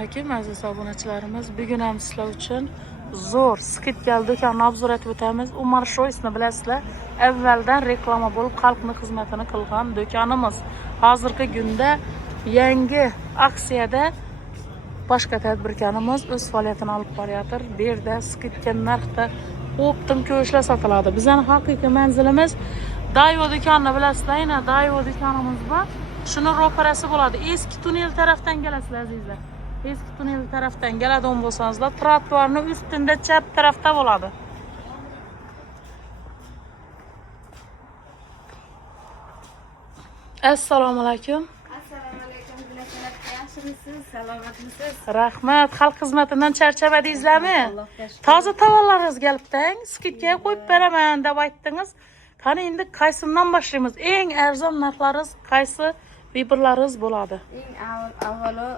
alaykum aziz obunachilarimiz. Bugun ham sizlar uchun zo'r skidkal do'konni obzor etib o'tamiz. Umar Shoysni bilasizlar. Avvaldan reklama bo'lib xalqning xizmatini qilgan do'konimiz. Hozirgi kunda yangi aksiyada boshqa tadbirkorimiz o'z faoliyatini olib borayotir. Bu yerda skidka narxda optim ko'shlar sotiladi. Bizning haqiqiy manzilimiz Dayvo do'konini bilasizlar. Yana Dayvo do'konimiz bor. Shuni ro'parasi bo'ladi. Eski tunnel tarafdan kelasizlar azizlar. Eski tunnel tarafdan keladigan bo'lsangizlar, trotuarning ustida chap tarafda bo'ladi. Assalomu alaykum. Assalomu alaykum. Yaxshimisiz? Salomatmisiz? Rahmat. Xalq xizmatidan charchamadingizlarmi? Toza tovarlaringiz kelibdi. Skidga qo'yib beraman deb aytdingiz. Qani endi qaysidan boshlaymiz? Eng arzon narxlaringiz qaysi birbirlaringiz bo'ladi? Eng avvalo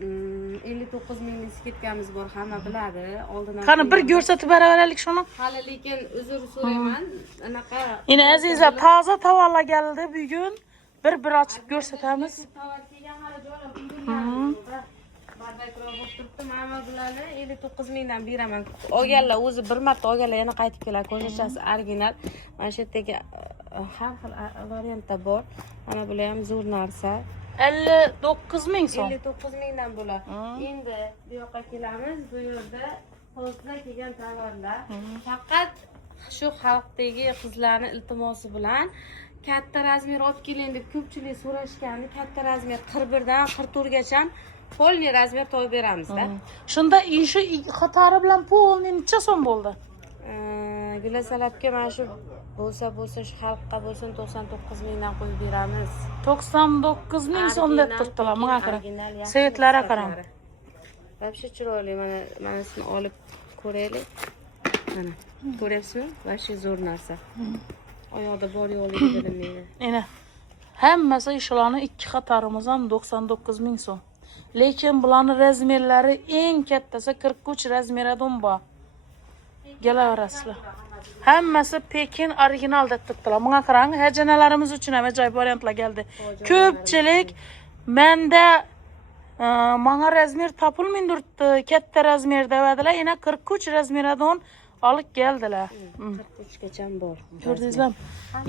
59 minglik skidkamiz bor, hamma biladi. Oldindan Qani bir ko'rsatib beraveraylik shuni. Hali lekin uzr so'rayman. Anaqa Yine azizlar toza tovarlar keldi bugun. Bir ochib ko'rsatamiz. tovar kelgan hali joylab bardakroq bo'lib turibdi. Mana bularni 59 mingdan beraman. Olganlar o'zi bir marta olganlar yana qaytib keladi. Ko'rishasiz original. Mana shu yerdagi har xil variantda bor. Mana bular ham zo'r narsa. 59 ming so'm. 59 mingdan bo'ladi. Endi bu yoqqa kelamiz. Bu yerda hozir kelgan tovarlar faqat shu xalqdagi qizlarning iltimosi bilan katta razmer olib keling deb ko'pchilik so'rashgandi. Katta razmer 41 dan 44 gacha polniy razmer to'yib beramizda. Shunda ishi xatari bilan polniy necha so'm bo'ldi? Gulasalabga mana shu bo'lsa shu xalqqa bo'lsin 99 mingdan qo'yib beramiz. 99 ming so'm deb turibdilar. Menga qarang. Seyitlarga qarang. Вообще chiroyli. Mana shuni olib ko'raylik. Mana ko'ryapsizmi? Вообще zo'r narsa. Oyoqda bor yo'qligi bilinmaydi. Mana hammasi ishlarning ikki xatarimiz ham 99 ming so'm. Lekin bularning razmerlari eng kattasi 43 razmeradan bor. Kelaverasizlar. Hammasi Pekin original deb turibdilar. Menga qarang, hajanalarimiz uchun ham ajoyib variantlar keldi. Ko'pchilik menda menga razmer topilmay turibdi, katta razmer devadilar. Yana 43 razmeradan olib keldilar. 43 gacha bor. Ko'rdingizlarmi?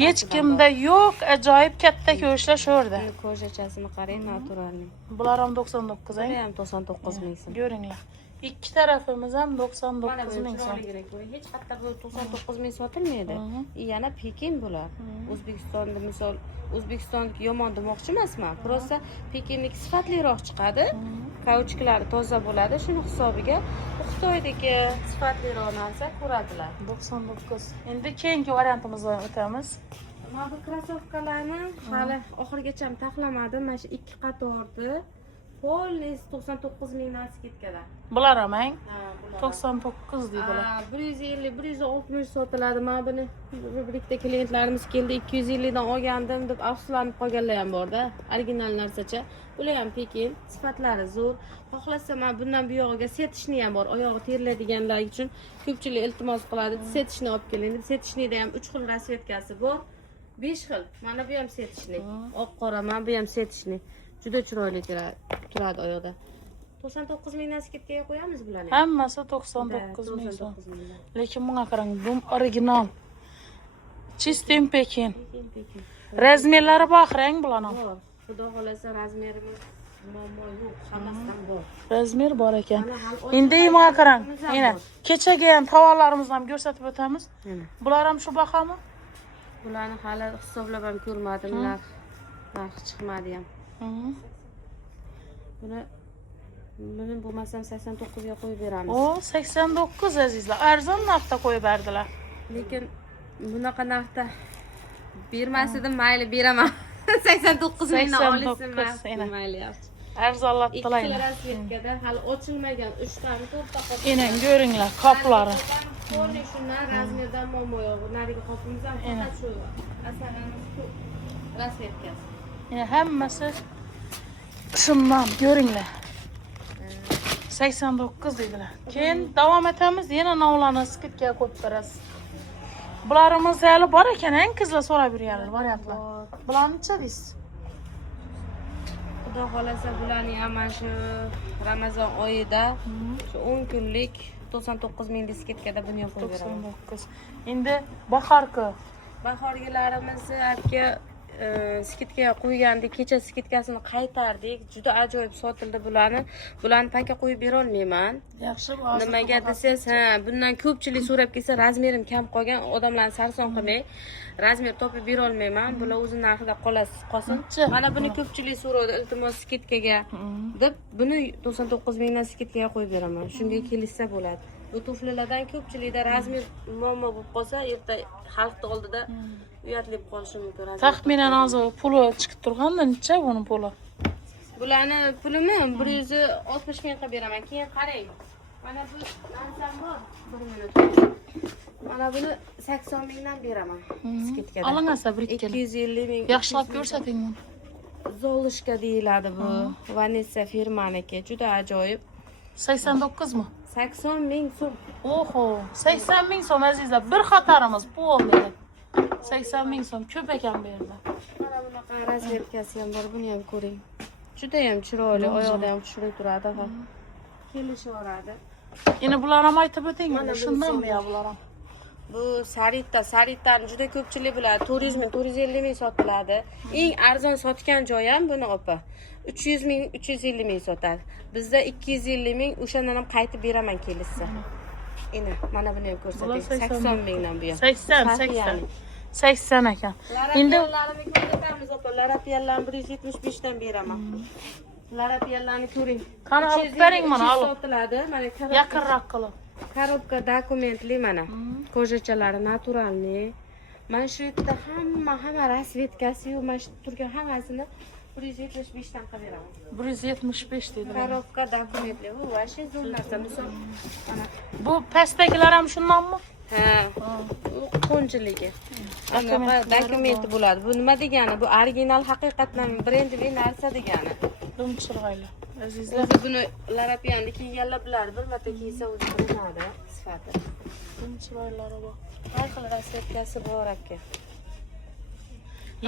Hech kimda yo'q, ajoyib katta ko'shlar shu yerda. Ko'shachasini qarang, naturalniy. Bular ham 99 Bu ham 99 ming so'm. Ko'ringlar. Ikki tarafimiz ham 99 ming so'm. Hech qayerda bu 99 ming sotilmaydi. Yana Pekin bular. O'zbekistonda misol O'zbekistonniki yomon demoqchi emasman. Prosta Pekinniki sifatliroq chiqadi. Kauchklari toza bo'ladi. Shuni hisobiga Xitoydagi sifatliroq narsa ko'radilar. 99. Endi keyingi variantimizga o'tamiz. Mana bu krossovkalarni hali oxirigacha ham taxlamadim. Mana shu ikki qatorni polniy 99 mingdan skidkalar. Bular ham 99 deydilar. 150, 160 sotiladi. Mana buni rubrikda klientlarimiz keldi, 250 dan olgandim deb afsuslanib qolganlar ham bor-da. Original narsacha. Bular ham Pekin, sifatlari zo'r. Xohlasa men bundan bu yog'iga setishni ham bor. Oyog'i teriladiganlar uchun ko'pchilik iltimos qiladi. Setishni olib keling deb. Setishnida ham 3 xil rasvetkasi bor. 5 xil. Mana bu ham setishni. Oq qora, mana bu ham setishni. Juda chiroyli turadi oyoqda. 99 mingdan skidkaga qo'yamiz bularni. Hammasi 99 ming so'm. Lekin menga qarang, bu original. Chistim Pekin. Razmerlari baqrang bularning. Bor. Xudo xolasa razmerimiz muammo yo'q, hammasidan bor. Razmer bor ekan. Endi menga qarang. Mana kechaga ham tovarlarimizni ham ko'rsatib o'tamiz. Bular ham shu bahami? Bularni hali hisoblab ham ko'rmadim, narx chiqmadi ham. Buni bo'lmasam 89 ga qo'yib beramiz. O 89 azizlar. Arzon narxda qo'yib berdilar. Lekin bunaqa narxda bermasidim, mayli beraman. 89 mingdan olsin, mayli yaxshi. Arzonlatdilar. Ikkita rasvetkada hali ochilmagan 3 ta 4 ta qop. Enan ko'ringlar, qoplari. Polniy shundan razmerdan muammo yo'q. Nariga qopimiz ham faqat shu. Asalari rasvetkasi. Yana hammasi shundan ko'ringlar. 89 deydilar. Keyin davom etamiz, yana novlarni skidga qo'yib berasiz. Bularimiz hali bor ekan, qizlar so'rab yurganlar variantlar. Bular necha deysiz? Xudo xolasa bularni ham mana shu Ramazon oyida shu 10 kunlik 99 ming diskitkada buni ham qo'yib beraman. 99. Endi bahorgi Bahorgilarimizni aka skitkaga qo'ygandik, kecha skitkasini qaytardik. Juda ajoyib sotildi bularni. Bularni pakka qo'yib bera olmayman. yaxshi bu. Nimaga desangiz, bundan ko'pchilik so'rab kelsa, razmerim kam qolgan, odamlarni sarson qilmay, razmer topib bera olmayman. Bular o'zi narxida qolsin. Mana buni ko'pchilik so'radi, iltimos skitkaga deb, buni 99 mingdan skitkaga qo'yib beraman. Shunga kelishsa bo'ladi. Bu tuflilardan ko'pchilikda razmer muammo bo'lib qolsa, erta xalqning oldida uyatlib qolishi mumkin. Taxminan hozir puli chiqib turganda necha buni puli? Bularni pulini 160 ming qilib beraman. Keyin qarang. Mana bu narsam bor. 1 minut. Mana buni 80 mingdan beraman. Skitkada. Olingasa bir ikki. 250 ming. Yaxshilab ko'rsating buni. Zolushka deyiladi bu. Vanessa firmaniki. Juda ajoyib. 89 mi? 80 ming so'm. Oho, 80 ming so'm azizlar. Bir xatarimiz pol dedi. 80 ming so'm ko'p ekan bu yerda. Mana bunaqa razvedkasi ham bor, buni ham ko'ring. Juda ham chiroyli, oyoqda ham xushroq turadi, ha. Kelishaveradi. Endi bular ham aytib o'ting, Mana shundanmi ya bular ham? Bu saritani juda ko'pchilik biladi. 400 ming, 450 ming sotiladi. Eng arzon sotgan joyi ham buni opa. 300 ming, 350 ming sotadi. Bizda 250 ming, o'shandan ham qaytib beraman kelishsa. Endi mana buni ham ko'rsating. 80 mingdan bu ham. 80. 80 ekan. Endi Larapiyalarni ko'rsatamiz opa. Larapiyalarni 175 dan beraman. Larapiyalarni ko'ring. qani olib bering mana, olib. Sotiladi. Mana Yaqinroq qilib. Korobka dokumentli mana. Kojachalari naturalniy. Mana shu yerda hamma rasvedkasi, mana shu turgan hammasini 175 dan qilib beraman. 175 dedi. Korobka dokumentli. Bu vashe zo'r narsa. Misol mana Bu pastdagilar ham shundanmi? ha, qo'njiligi. Anaqa dokumenti bo'ladi. Bu nima degani? Bu original haqiqatan brendli narsa degani. Dum chirg'ayli. Azizlar, O'zi buni larapiyani kiyganlar biladi. Bir marta kiysa o'zi bilinadi sifati. dum chirg'aylari bor. Har xil rasvetkasi bor aka.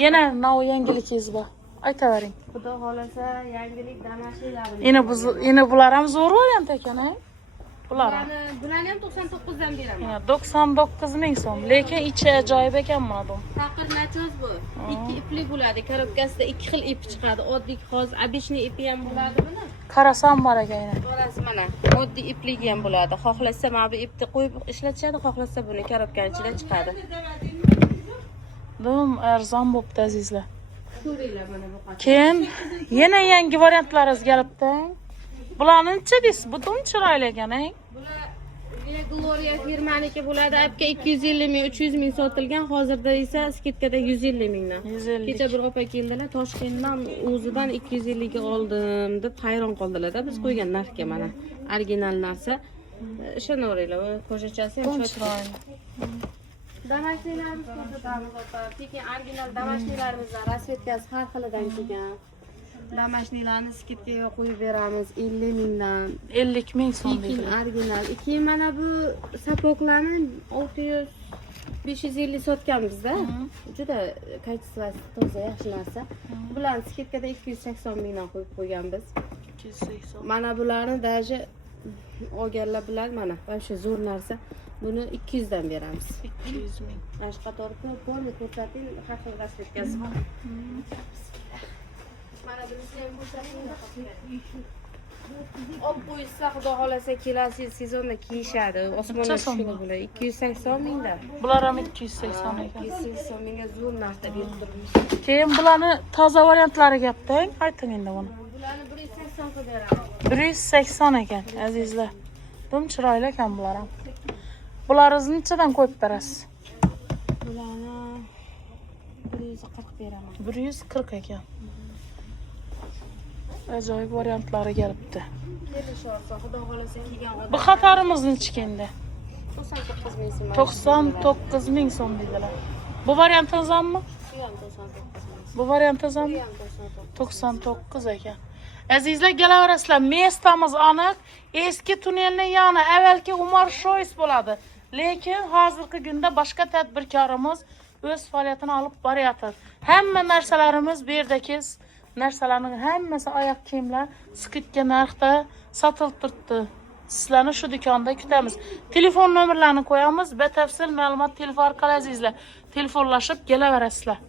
Yana nov yangiligingiz bor. Aytavering. Xudo xolasa yangilik damashliklari. Endi bular ham zo'r variant ekan, ha? Bular ham. Bularni ham 99 dan beraman. Yana 99 ming so'm. Lekin ichi ajoyib ekan mana bu. Taqir nachoz bu. Ikki ipli bo'ladi. Korobkasida ikki xil ip chiqadi. Oddiy hozir обычный ipi ham bo'ladi buni. Qarasam bor ekan yana. Orasi mana. Oddiy ipligi ham bo'ladi. Xohlasa mana bu ipni qo'yib ishlatishadi, xohlasa buni korobkaning ichidan chiqadi. Dum arzon bo'pti azizlar. Ko'ringlar mana bu qancha. Keyin yana yangi variantlaringiz kelibdi. Bularni necha deysiz? Bu dum chiroyli ekan, ha? Bular Gloria firmaniki bo'ladi. Apga 250 ming, 300 ming sotilgan. Hozirda esa skitkada 150 mingdan. 150. Kecha bir opa keldilar, Toshkentdan o'zidan 250 ga oldim deb hayron qoldilar-da biz qo'ygan narxga mana. Original narsa. Ishonaveringlar, ko'shachasi ham Dum chiroyli. Damashliklarimiz ko'rsatamiz opa. Lekin original damashliklarimiz rasvetkasi har xilidan kelgan. Damashliklarni skitkaga qo'yib beramiz 50 mingdan. 50 ming so'm Keyin dedi. original. Keyin mana bu sapoklarni 600 550 sotganmizda. Juda kачествоsi toza, yaxshi narsa. Bularni skitkada 280 mingdan qo'yib qo'yganmiz. 280. Mana bularni даже olganlar bilan mana shu zo'r narsa. Buni 200 dan beramiz. 200 ming. Mana shu qatori ko'p ko'rsating, har xil rasvetkasi bor. Mana bunisi ham ko'rsating. Olib qo'ysa, xudo xolasa kelasi sezonda kiyishadi. Osmonda tushgan bular 280 mingdan. Bular ham 280 ekan. 280 mingga zo'r narsa berib turibmiz. Keyin bularni toza variantlari gapdang. Ayting endi buni. Bularni 180 qilib beramiz. 180 ekan azizlar. Dum chiroyli ekan bular ham. Bularni nechadan qo'yib berasiz? Bularni 140 beraman. 140 ekan. Ajoyib variantlari kelibdi. Kelishorsa, xudo xolasa kelgan odam. Bu xatarimiz necha endi? 99 ming so'm. 99 ming so'm dedilar. Bu variantingiz hammi? Shu ham 99 ming. Bu variantingiz hammi? Bu ham 99. 99 ekan. Azizlar, kelaverasizlar. Mestamiz aniq. Eski tunnelning yana avvalgi Umar Shois bo'ladi. Lekin hozirgi kunda boshqa tadbirkorimiz o'z faoliyatini olib boryapti. Hamma narsalarimiz bu yerdagi narsalarning hammasi oyoq kiyimlar skidga narxda sotilib turibdi. Sizlarni shu do'konda kutamiz. Telefon nomerlarini qo'yamiz. Batafsil ma'lumot telefon orqali azizlar telefonlashib kelaverasizlar.